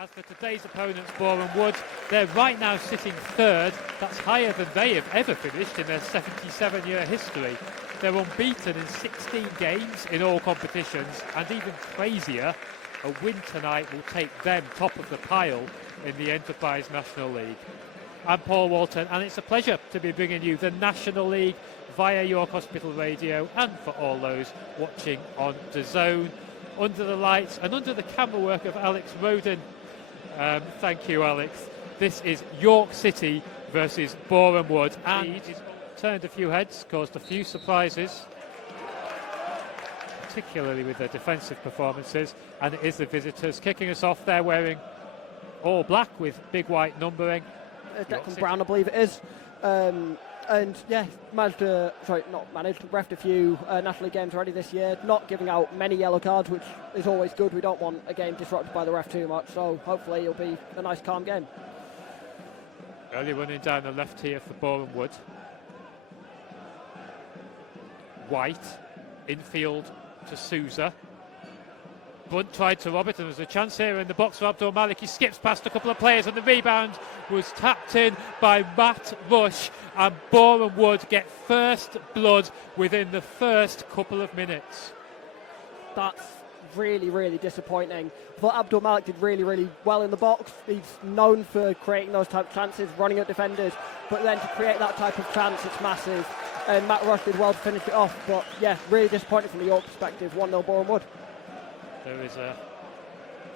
As for today's opponents, Boreham Wood, they're right now sitting third. That's higher than they have ever finished in their 77-year history. They're unbeaten in 16 games in all competitions, and even crazier, a win tonight will take them top of the pile in the Enterprise National League. I'm Paul Walton, and it's a pleasure to be bringing you the National League via York Hospital Radio, and for all those watching on DAZN, under the lights and under the camera work of Alex Roden. Thank you, Alex. This is York City versus Boreham Wood, and it's turned a few heads, caused a few surprises, particularly with their defensive performances, and it is the visitors kicking us off. They're wearing all black with big white numbering. Declan Brown, I believe it is. And yeah, refed a few National League games already this year, not giving out many yellow cards, which is always good. We don't want a game disrupted by the ref too much, so hopefully it'll be a nice calm game. Early running down the left here for Boreham Wood. White, infield to Souza. Bunt tried to Robert, and there's a chance here in the box for Abdul Malik. He skips past a couple of players, and the rebound was tapped in by Matt Rush, and Boreham Wood get first blood within the first couple of minutes. That's really, really disappointing. I thought Abdul Malik did really, really well in the box. He's known for creating those type of chances, running at defenders, but then to create that type of chance, it's massive. And Matt Rush did well to finish it off, but yeah, really disappointing from the York perspective. 1-0 Boreham Wood. There is a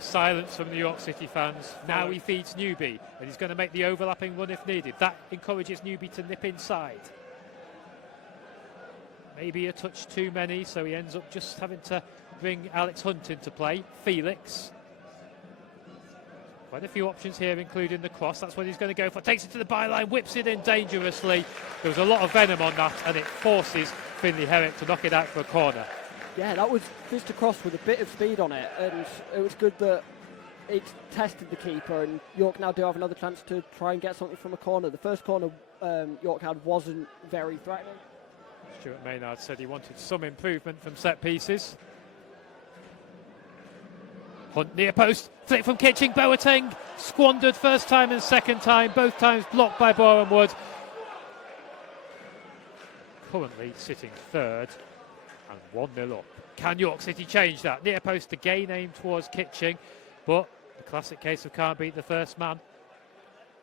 silence from the York City fans. Now he feeds Newby, and he's going to make the overlapping run if needed. That encourages Newby to nip inside. Maybe a touch too many, so he ends up just having to bring Alex Hunt into play. Felix. Quite a few options here, including the cross. That's what he's going to go for. Takes it to the byline, whips it in dangerously. There was a lot of venom on that, and it forces Finlay Herrick to knock it out for a corner. Yeah, that was fist across with a bit of speed on it, and it was good that it tested the keeper, and York now do have another chance to try and get something from a corner. The first corner York had wasn't very threatening. Stuart Maynard said he wanted some improvement from set pieces. Hunt near post, flick from Kitching, Boateng squandered first time and second time, both times blocked by Boreham Wood. Currently sitting third and 1-0 up. Can York City change that? Near post again aimed towards Kitching, but the classic case of can't beat the first man.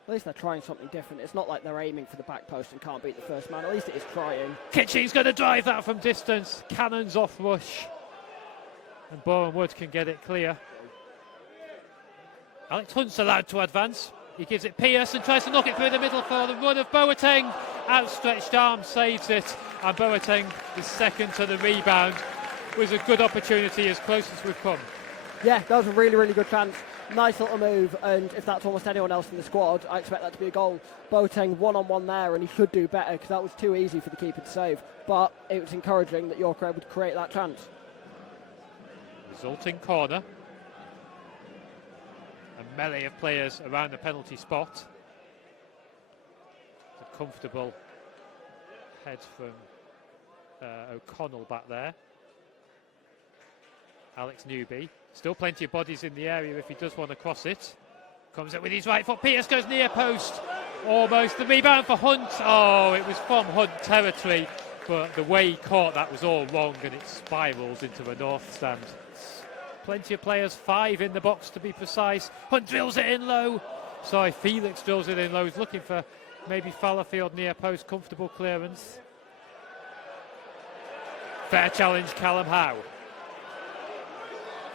At least they're trying something different. It's not like they're aiming for the back post and can't beat the first man. At least it is trying. Kitching's going to drive that from distance. Cannons off Rush. And Boreham Wood can get it clear. Alex Hunt's allowed to advance. He gives it Pierce and tries to knock it through the middle for the run of Boateng. Outstretched arm saves it, and Boateng is second to the rebound. It was a good opportunity, as close as we've come. Yeah, that was a really, really good chance. Nice little move, and if that's almost anyone else in the squad, I expect that to be a goal. Boateng one-on-one there, and he should do better, because that was too easy for the keeper to save. But it was encouraging that York were able to create that chance. Resulting corner. A melee of players around the penalty spot. A comfortable head from O'Connell back there. Alex Newby. Still plenty of bodies in the area if he does want to cross it. Comes up with his right foot. Pierce goes near post. Almost the rebound for Hunt. Oh, it was from Hunt territory, but the way he caught that was all wrong, and it spirals into a north stand. Plenty of players, 5 in the box to be precise. Hunt drills it in low. Sorry, Felix drills it in low. He's looking for maybe Fallowfield near post. Comfortable clearance. Fair challenge, Callum Howe.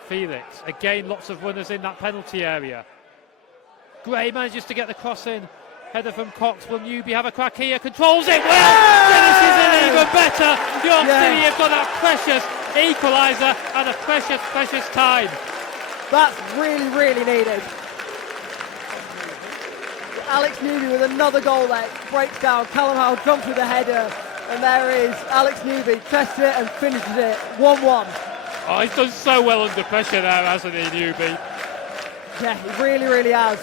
Felix, again lots of runners in that penalty area. Gray manages to get the cross in. Header from Cox. Will Newby have a crack here? Controls it well. Finishes it even better. York City have got that precious equalizer and a precious, precious time. That's really, really needed. Alex Newby with another goal there. Breaks down. Callum Howe jumps with a header. And there is Alex Newby. Tests it and finishes it. 1-1. Oh, he's done so well under pressure there, hasn't he, Newby? Yeah, he really, really has.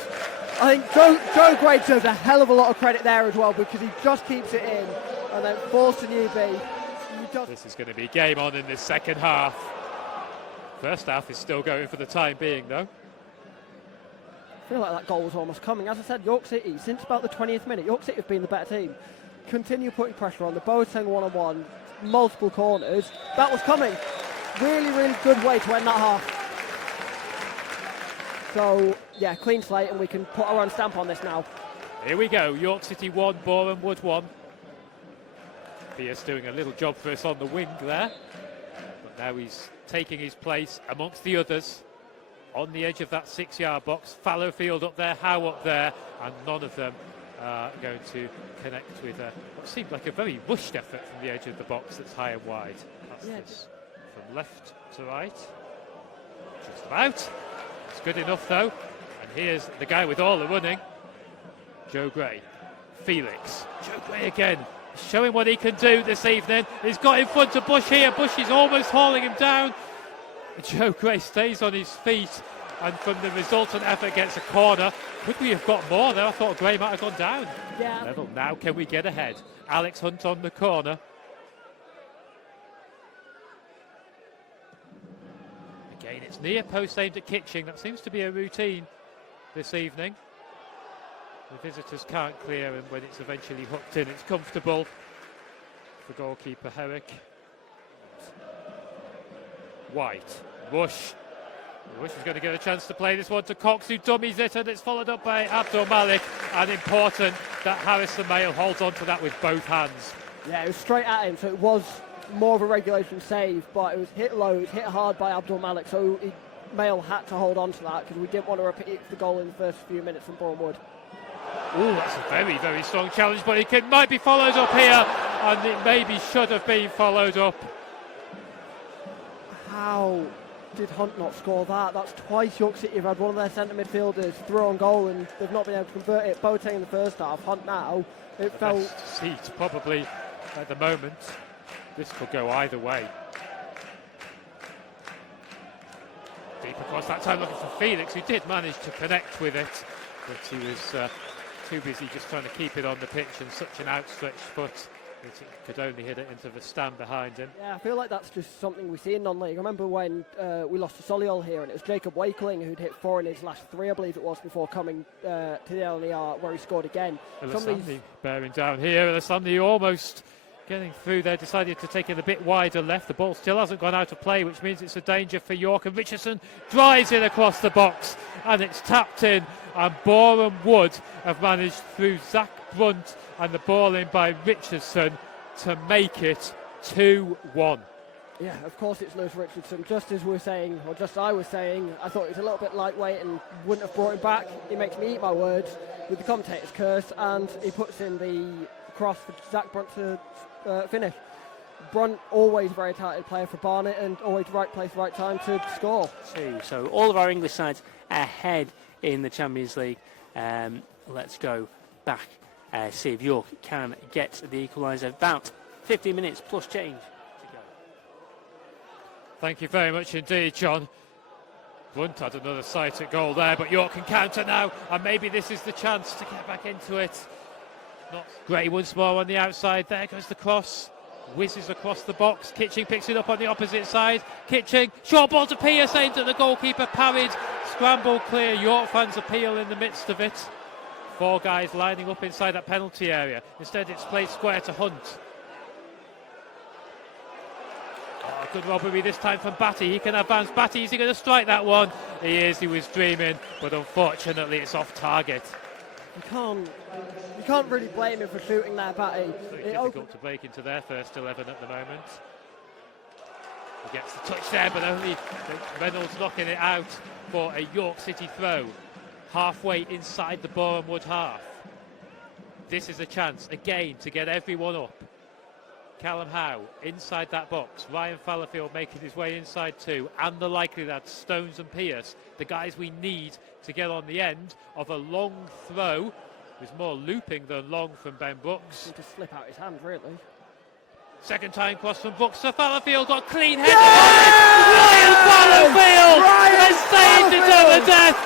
I think Joe Gray deserves a hell of a lot of credit there as well, because he just keeps it in and then falls to Newby. This is going to be game on in this second half. First half is still going for the time being, though. I feel like that goal was almost coming. As I said, York City, since about the 20th minute, York City have been the better team. Continue putting pressure on. The Boateng one-on-one, multiple corners. That was coming. Really, really good way to end that half. So, yeah, clean slate, and we can put our own stamp on this now. Here we go. York City 1, Boreham Wood 1. Pierce doing a little job for us on the wing there. But now he's taking his place amongst the others on the edge of that 6-yard box. Fallowfield up there, Howe up there, and none of them are going to connect with what seemed like a very rushed effort from the edge of the box that's high and wide. That's this from left to right. Just about. It's good enough though. And here's the guy with all the running, Joe Gray. Felix. Joe Gray again, showing what he can do this evening. He's got in front of Bush here. Bush is almost hauling him down. Joe Gray stays on his feet, and from the resultant effort gets a corner. Could we have got more there? I thought Gray might have gone down. Yeah. Level now, can we get ahead? Alex Hunt on the corner. Again, it's near post aimed at Kitching. That seems to be a routine this evening. The visitors can't clear, and when it's eventually hooked in, it's comfortable for goalkeeper Herrick. White, Rush. Rush is going to get a chance to play this one to Cox, who dummies it, and it's followed up by Abdul Malik. And important that Harrison Mayle holds on to that with both hands. Yeah, it was straight at him, so it was more of a regulation save, but it was hit low, it was hit hard by Abdul Malik, so Mayle had to hold on to that because we didn't want to repeat the goal in the first few minutes from Boreham Wood. Oh, that's a very, very strong challenge, but it might be followed up here, and it maybe should have been followed up. How did Hunt not score that? That's twice York City have had one of their centre midfielders through on goal, and they've not been able to convert it. Boateng in the first half, Hunt now. It felt best seat probably at the moment. This could go either way. Deep across that time, looking for Felix, who did manage to connect with it, but he was too busy just trying to keep it on the pitch, and such an outstretched foot that it could only hit it into the stand behind him. Yeah, I feel like that's just something we see in non-league. I remember when we lost to Solihull here, and it was Jacob Wakeling who'd hit 4 in his last 3, I believe it was, before coming to the LNER where he scored again. Lasandhi bearing down here. Lasandhi almost getting through there, decided to take it a bit wider left. The ball still hasn't gone out of play, which means it's a danger for York, and Richardson drives it across the box, and it's tapped in, and Boreham Wood have managed through Zach Brunt and the ball in by Richardson to make it 2-1. Yeah, of course it's Lewis Richardson. Just as we're saying, or just I was saying, I thought he was a little bit lightweight and wouldn't have brought him back. He makes me eat my words with the commentator's curse, and he puts in the cross for Zach Brunt to finish. Brunt, always a very talented player for Barnet, and always right place, right time to score. So all of our English sides ahead in the Champions League. Let's go back, see if York can get the equaliser. About 15 minutes plus change to go. Thank you very much indeed, John. Brunt had another sight at goal there, but York can counter now, and maybe this is the chance to get back into it. Not Gray once more on the outside. There goes the cross. Whizzes across the box. Kitching picks it up on the opposite side. Kitching, short ball to Pierce, aimed at the goalkeeper, parried, scrambled clear. York fans appeal in the midst of it. 4 guys lining up inside that penalty area. Instead it's played square to Hunt. Oh, good robbery this time from Batty. He can advance. Batty, is he going to strike that one? He is. He was dreaming, but unfortunately it's off target. You can't really blame him for shooting that, Batty. It's difficult to break into their first 11 at the moment. He gets the touch there, but only Reynolds knocking it out for a York City throw. Halfway inside the Boreham Wood half. This is a chance, again, to get everyone up. Callum Howe inside that box. Ryan Fallowfield making his way inside too. And the likely lads, Stones and Pierce, the guys we need to get on the end of a long throw. There's more looping than long from Ben Brooks. To slip out his hand, really. Second time cross from Brooks to Fallowfield, got clean headed. Ryan Fallowfield has saved it over death.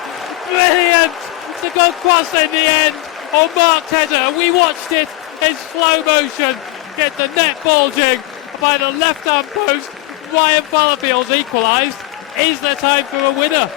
Brilliant. It's a good cross in the end. Unmarked header. We watched it in slow motion. Get the net bulging by the left-hand post. Ryan Fallowfield's equalised. Is there time for a winner?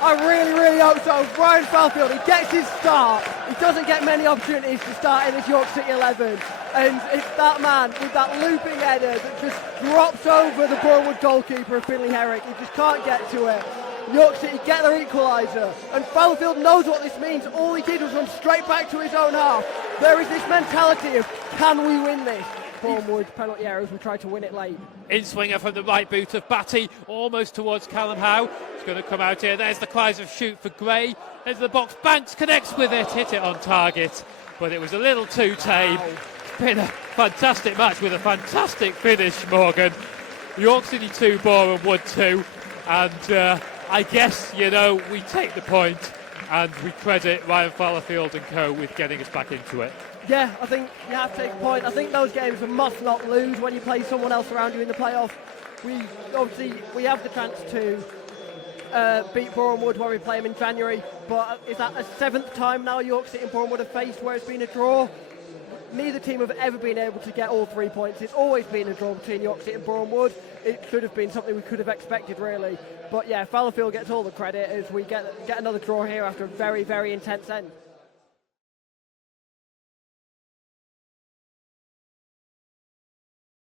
I really hope so. Ryan Fallfield, he gets his start. He doesn't get many opportunities to start in this York City 11. And it's that man with that looping header that just drops over the Boreham Wood goalkeeper of Finley Herrick. He just can't get to it. York City get their equaliser. And Fallfield knows what this means. All he did was run straight back to his own half. There is this mentality of, can we win this? Boreham Wood penalty areas will try to win it late. In swinger from the right boot of Batty, almost towards Callum Howe. It's going to come out here. There's the cries of shoot for Gray. Into the box, Banks connects with it, hit it on target, but it was a little too tame. Wow. It's been a fantastic match with a fantastic finish, Morgan. York City 2, Boreham Wood 2, and I guess, we take the point and we credit Ryan Fallfield and co with getting us back into it. Yeah, I think you have to take a point. I think those games are must not lose when you play someone else around you in the playoff. We have the chance to beat Boreham Wood when we play them in January, but is that a 7th time now York City and Boreham Wood have faced where it's been a draw? Neither team have ever been able to get all 3 points. It's always been a draw between York City and Boreham Wood. It should have been something we could have expected, really. But yeah, Fallfield gets all the credit as we get another draw here after a very intense end.